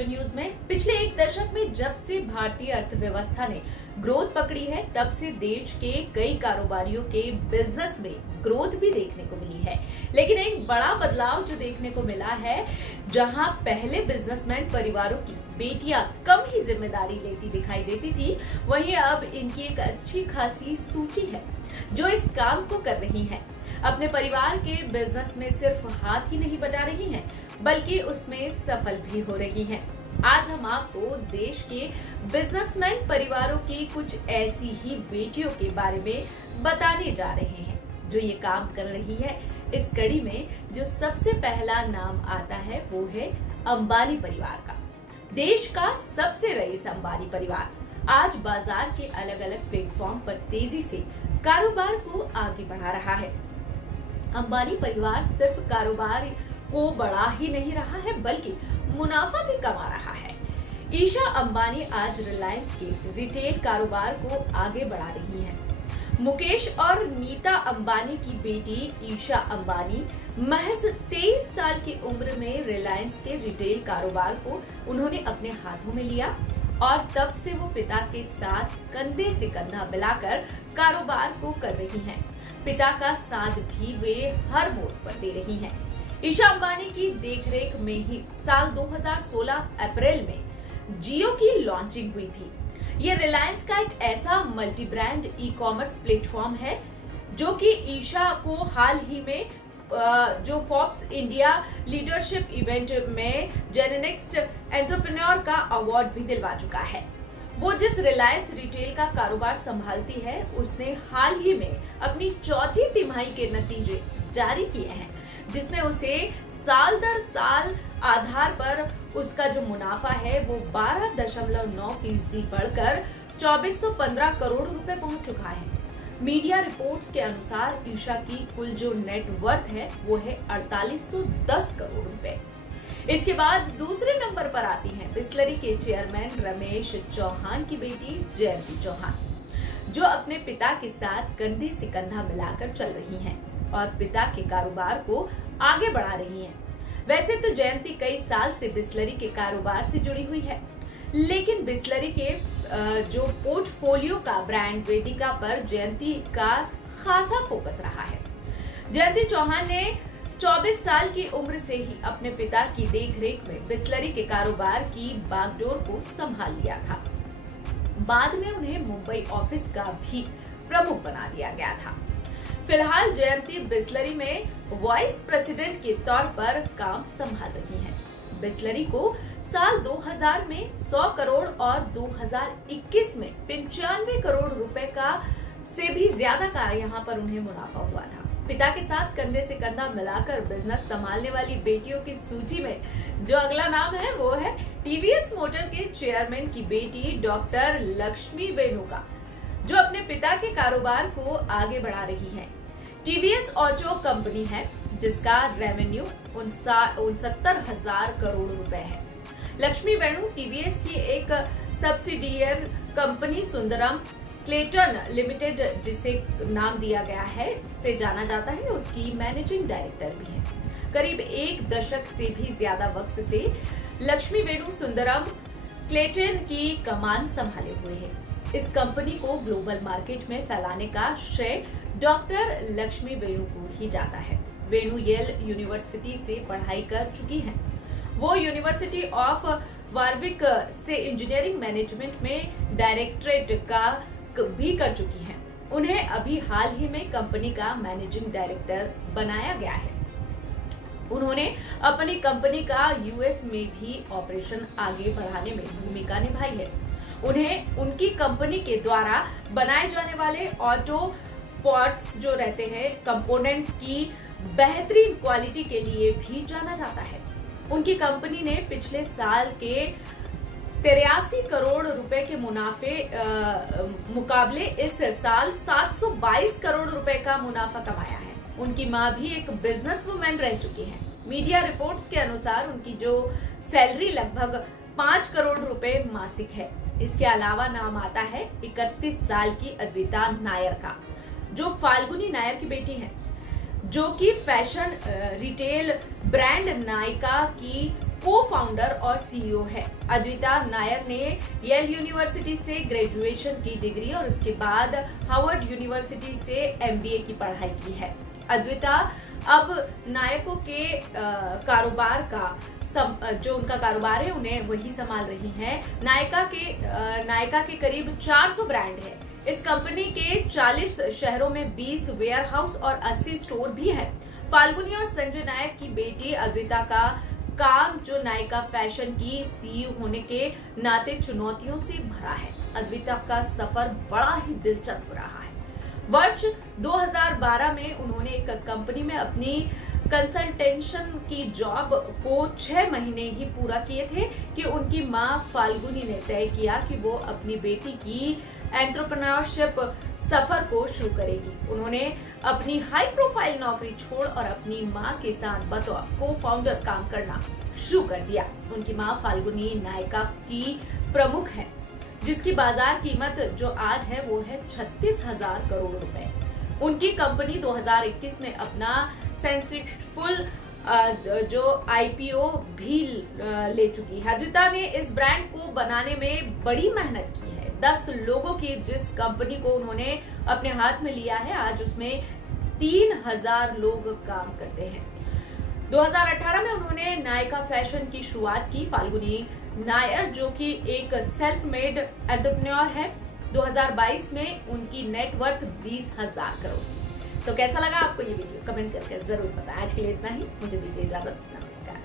Doctor news में। पिछले एक दशक में जब से भारतीय अर्थव्यवस्था ने ग्रोथ पकड़ी है, तब से देश के कई कारोबारियों के बिजनेस में ग्रोथ भी देखने को मिली है। लेकिन एक बड़ा बदलाव जो देखने को मिला है, जहां पहले बिजनेसमैन परिवारों की बेटियां कम ही जिम्मेदारी लेती दिखाई देती थी, वहीं अब इनकी एक अच्छी खासी सूची है जो इस काम को कर रही हैं। अपने परिवार के बिजनेस में सिर्फ हाथ ही नहीं बटा रही हैं, बल्कि उसमें सफल भी हो रही हैं। आज हम आपको देश के बिजनेसमैन परिवारों की कुछ ऐसी ही बेटियों के बारे में बताने जा रहे हैं जो ये काम कर रही है। इस कड़ी में जो सबसे पहला नाम आता है वो है अंबानी परिवार का। देश का सबसे रईस अंबानी परिवार आज बाजार के अलग अलग प्लेटफॉर्म पर तेजी से कारोबार को आगे बढ़ा रहा है। अंबानी परिवार सिर्फ कारोबार को बढ़ा ही नहीं रहा है, बल्कि मुनाफा भी कमा रहा है। ईशा अंबानी आज रिलायंस के रिटेल कारोबार को आगे बढ़ा रही हैं। मुकेश और नीता अंबानी की बेटी ईशा अंबानी महज 23 साल की उम्र में रिलायंस के रिटेल कारोबार को उन्होंने अपने हाथों में लिया और तब से वो पिता के साथ कंधे से कंधा मिलाकर कारोबार को कर रही हैं। पिता का साथ भी वे हर मोड़ पर दे रही हैं। ईशा अंबानी की देखरेख में ही साल 2016 अप्रैल में जियो की लॉन्चिंग हुई थी। ये रिलायंस का एक ऐसा multi brand e commerce platform है जो कि ईशा को हाल ही में जो फोर्ब्स इंडिया लीडरशिप इवेंट में जेनेक्स्ट एंटरप्रेन्योर का अवार्ड भी दिलवा चुका है। वो जिस रिलायंस रिटेल का कारोबार संभालती है, उसने हाल ही में अपनी चौथी तिमाही के नतीजे जारी किए हैं, जिसमें उसे साल दर साल आधार पर उसका जो मुनाफा है वो 12.9% बढ़कर 2415 करोड़ रुपए पहुंच चुका है। मीडिया रिपोर्ट्स के अनुसार ईशा की कुल जो नेट वर्थ है वो है 4810 करोड़ रुपए। इसके बाद दूसरे नंबर पर आती हैं बिसलेरी के चेयरमैन रमेश चौहान की बेटी जयंती चौहान, जो अपने पिता के साथ कंधे से कंधा मिलाकर चल रही हैं और पिता के कारोबार को आगे बढ़ा रही हैं। वैसे तो जयंती कई साल से बिसलेरी के कारोबार से जुड़ी हुई है, लेकिन बिसलेरी के जो पोर्टफोलियो का ब्रांड वेदिका पर जयंती का खासा फोकस रहा है। जयंती चौहान ने 24 साल की उम्र से ही अपने पिता की देखरेख में बिसलेरी के कारोबार की बागडोर को संभाल लिया था। बाद में उन्हें मुंबई ऑफिस का भी प्रमुख बना दिया गया था। फिलहाल जयंती बिसलेरी में वाइस प्रेसिडेंट के तौर पर काम संभाल रही हैं। बिसलेरी को साल 2000 में 100 करोड़ और 2021 में 95 करोड़ रुपए का से भी ज्यादा का यहाँ पर उन्हें मुनाफा हुआ था। पिता के साथ कंधे से कंधा मिलाकर बिजनेस संभालने वाली बेटियों की सूची में जो अगला नाम है वो है टीवीएस मोटर के चेयरमैन की बेटी डॉक्टर लक्ष्मी वेणु का, जो अपने पिता के कारोबार को आगे बढ़ा रही है। टीवीएस ऑटो कंपनी है जिसका रेवेन्यू 69,000 करोड़ रुपए है। लक्ष्मी वेणु टीवीएस की एक सब्सिडियर कंपनी सुंदरम क्लेटन लिमिटेड, जिसे नाम दिया गया है, से जाना जाता है, उसकी मैनेजिंग डायरेक्टर भी है। करीब एक दशक से भी ज्यादा वक्त से लक्ष्मी वेणु सुंदरम क्लेटन की कमान संभाले हुए है। इस कंपनी को ग्लोबल मार्केट में फैलाने का श्रेय डॉक्टर लक्ष्मी वेणु को ही जाता है। वेणु येल यूनिवर्सिटी से पढ़ाई कर चुकी हैं। वो यूनिवर्सिटी ऑफ वारविक से इंजीनियरिंग मैनेजमेंट में डायरेक्टरेट का भी कर चुकी हैं। उन्हें अभी हाल ही में कंपनी का मैनेजिंग डायरेक्टर बनाया गया है। उन्होंने अपनी कंपनी का यूएस में भी ऑपरेशन आगे बढ़ाने में भूमिका निभाई है। उन्हें उनकी कंपनी के द्वारा बनाए जाने वाले ऑटो पार्ट्स जो रहते हैं, कंपोनेंट की बेहतरीन क्वालिटी के लिए भी जाना जाता है। उनकी कंपनी ने पिछले साल के 83 करोड़ रुपए के मुनाफे मुकाबले इस साल 722 करोड़ रुपए का मुनाफा कमाया है। उनकी मां भी एक बिजनेस वुमेन रह चुकी हैं। मीडिया रिपोर्ट्स के अनुसार उनकी जो सैलरी लगभग 5 करोड़ रुपए मासिक है। इसके अलावा नाम आता है 31 साल की अद्विता नायर का, जो फाल्गुनी नायर की बेटी है। जो कि फैशन रिटेल ब्रांड नायका की को फाउंडर और सीईओ है। अद्विता नायर ने येल यूनिवर्सिटी से ग्रेजुएशन की डिग्री और उसके बाद हार्वर्ड यूनिवर्सिटी से एमबीए की पढ़ाई की है। अद्विता अब नायकों के कारोबार का जो उनका कारोबार है उन्हें वही संभाल रही हैं। नायका के करीब 400 ब्रांड है। इस कंपनी के 40 शहरों में 20 वेयर हाउस और 80 स्टोर भी है। फाल्गुनी और संजय नायक की बेटी अद्विता का काम जो नायका फैशन की सीईओ होने के नाते चुनौतियों से भरा है। अद्विता का सफर बड़ा ही दिलचस्प रहा है। वर्ष 2012 में उन्होंने एक कंपनी में अपनी कंसल्टेशन की जॉब को 6 महीने ही पूरा किए थे कि उनकी मां फाल्गुनी ने तय किया कि वो अपनी बेटी की एंटरप्रेन्योरशिप सफर को शुरू करेगी। उन्होंने अपनी हाई प्रोफाइल नौकरी छोड़ और अपनी मां के साथ बतौर को फाउंडर काम करना शुरू कर दिया। उनकी मां फाल्गुनी नायका की प्रमुख है, जिसकी बाजार कीमत जो आज है वो है 36,000 करोड़ रुपए। उनकी कंपनी 2021 में अपना सेंसेक्सफुल जो आईपीओ भी ले चुकी है। अद्विता ने इस ब्रांड को बनाने में बड़ी मेहनत की है। 10 लोगों की जिस कंपनी को उन्होंने अपने हाथ में लिया है, आज उसमें 3000 लोग काम करते हैं। 2018 में उन्होंने नायका फैशन की शुरुआत की। फाल्गुनी नायर जो कि एक सेल्फ मेड एंटरप्रेन्योर है, 2022 में उनकी नेटवर्थ 20,000 करोड़। तो कैसा लगा आपको ये वीडियो? कमेंट करके जरूर बताएं। आज के लिए इतना ही, मुझे दीजिए इजाजत। नमस्कार।